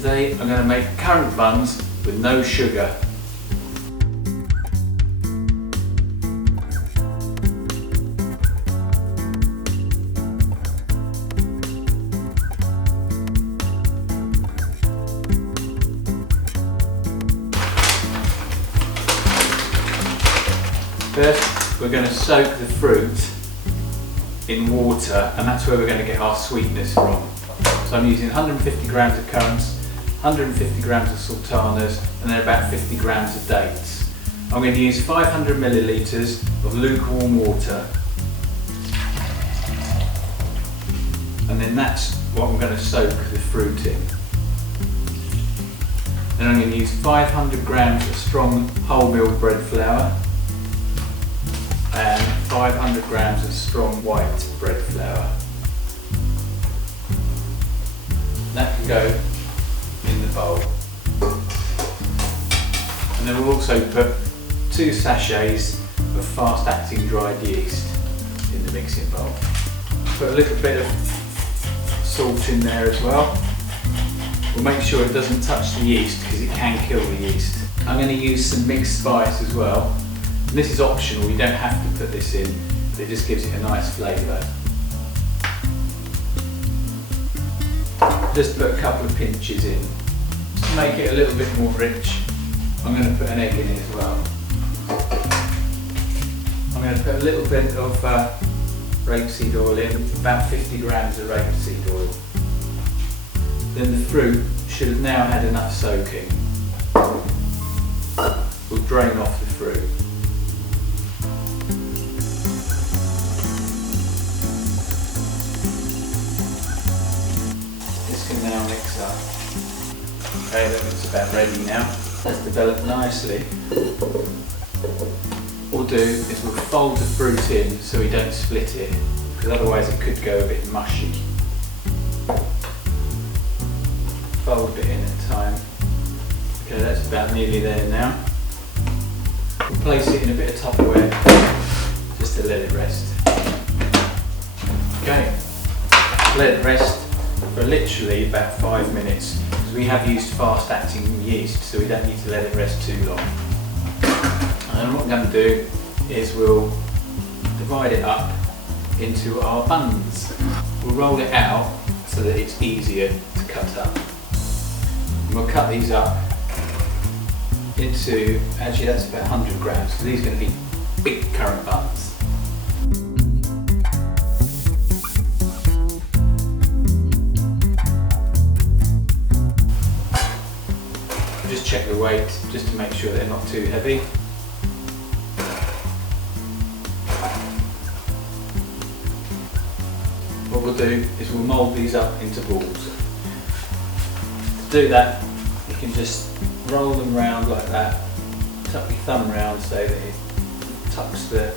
Today I'm going to make currant buns with no sugar. First, we're going to soak the fruit in water, and that's where we're going to get our sweetness from. So I'm using 150 grams of currants, 150 grams of sultanas, and then about 50 grams of dates. I'm going to use 500 millilitres of lukewarm water, and then that's what I'm going to soak the fruit in. Then I'm going to use 500 grams of strong wholemeal bread flour and 500 grams of strong white bread flour. That can go in the bowl. And then we'll also put 2 sachets of fast acting dried yeast in the mixing bowl. Put a little bit of salt in there as well. We'll make sure it doesn't touch the yeast because it can kill the yeast. I'm going to use some mixed spice as well. And this is optional, you don't have to put this in, but it just gives it a nice flavour. Just put a couple of pinches in. To make it a little bit more rich, I'm going to put an egg in it as well. I'm going to put a little bit of rapeseed oil in, about 50 grams of rapeseed oil. Then the fruit should have now had enough soaking. We'll drain off the fruit. Now mix up. Okay, that looks about ready now. That's developed nicely. What we'll do is we'll fold the fruit in so we don't split it, because otherwise it could go a bit mushy. Fold it in at a time. Okay, that's about nearly there now. We'll place it in a bit of Tupperware just to let it rest. Okay, let it rest for literally about 5 minutes, because we have used fast acting yeast, so we don't need to let it rest too long. And what I'm going to do is we'll divide it up into our buns. We'll roll it out so that it's easier to cut up. And we'll cut these up into, actually that's about 100 grams, so these are going to be big currant buns. Just check the weight, just to make sure they're not too heavy. What we'll do is we'll mould these up into balls. To do that, you can just roll them round like that, tuck your thumb round so that it tucks the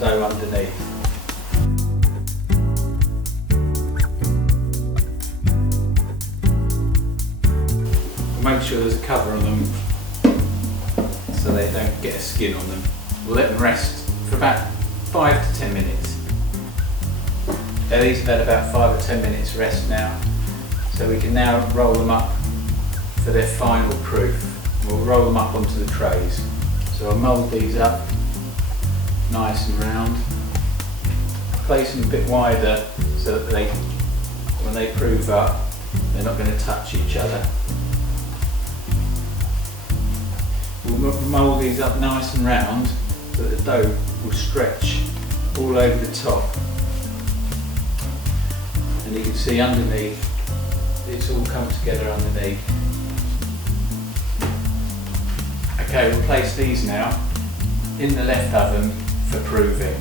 dough underneath. Make sure there's a cover on them so they don't get a skin on them. We'll let them rest for about 5 to 10 minutes. Okay, these have had about 5 or 10 minutes rest now, so we can now roll them up for their final proof. We'll roll them up onto the trays. So I'll mould these up nice and round, place them a bit wider so that when they prove up, they're not going to touch each other. We'll mould these up nice and round so that the dough will stretch all over the top. And you can see underneath, it's all come together underneath. Okay, we'll place these now in the left oven for proving.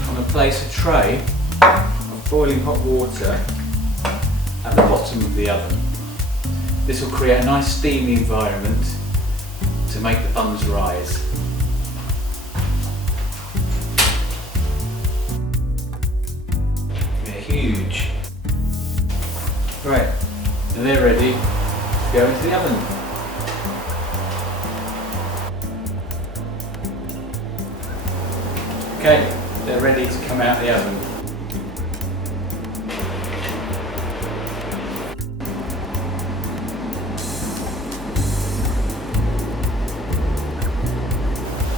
I'm going to place a tray of boiling hot water at the bottom of the oven. This will create a nice steamy environment to make the buns rise. They're huge. Right, and they're ready to go into the oven. Okay, they're ready to come out the oven.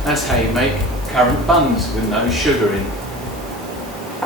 That's how you make currant buns with no sugar in.